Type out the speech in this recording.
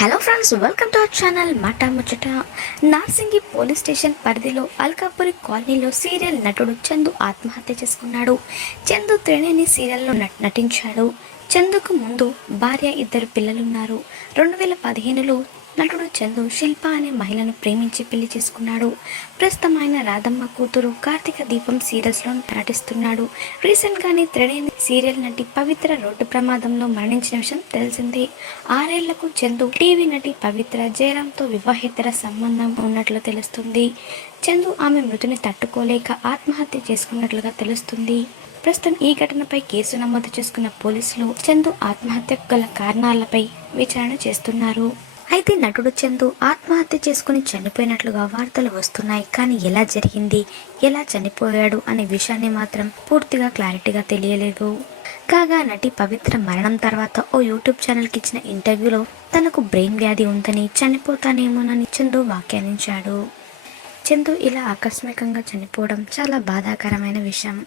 Hello friends welcome to our channel మాట ముచ్చట Narsingi police station పరిధిలో అల్కాపురి కాలనీలో సీరియల్ నటుడు చందు ఆత్మహత్య చేసుకున్నాడు. చందు త్రినేని సీరియల్లో నట్- నటించాడు. చందుకు ముందు భార్య ఇద్దరు పిల్లలున్నారు. రెండు వేల పదిహేనులో నటుడు చందు శిల్ప అనే మహిళను ప్రేమించి పెళ్ళి చేసుకున్నాడు. ప్రస్తుతం ఆయన రాధమ్మ కూతురు కార్తీక దీపం సీరియల్స్లో నటిస్తున్నాడు. రీసెంట్గానే త్రినేని సీరియల్ నటి పవిత్ర రోడ్డు ప్రమాదంలో మరణించిన విషయం తెలిసిందే. ఆరేళ్ళకు చందు టీవీ నటి పవిత్ర జయరాంతో వివాహేతర సంబంధం ఉన్నట్లు తెలుస్తుంది. చందు ఆమె మృతిని తట్టుకోలేక ఆత్మహత్య చేసుకున్నట్లుగా తెలుస్తుంది. ప్రస్తుతం ఈ ఘటనపై కేసు నమోదు చేసుకున్న పోలీసులు చందు ఆత్మహత్యకు గల కారణాలపై విచారణ చేస్తున్నారు. అయితే నటుడు చందు ఆత్మహత్య చేసుకుని చనిపోయినట్లుగా వార్తలు వస్తున్నాయి. కానీ ఎలా జరిగింది? ఎలా చనిపోయాడు? అనే విషయాన్ని మాత్రం పూర్తిగా క్లారిటీగా తెలియలేదు. కాగా నటి పవిత్ర మరణం తర్వాత ఓ యూట్యూబ్ ఛానల్కి ఇచ్చిన ఇంటర్వ్యూలో తనకు బ్రెయిన్ వ్యాధి ఉందని చనిపోతానేమోనని చందు వ్యాఖ్యానించాడు. చందు ఇలా ఆకస్మికంగా చనిపోవడం చాలా బాధాకరమైన విషయం.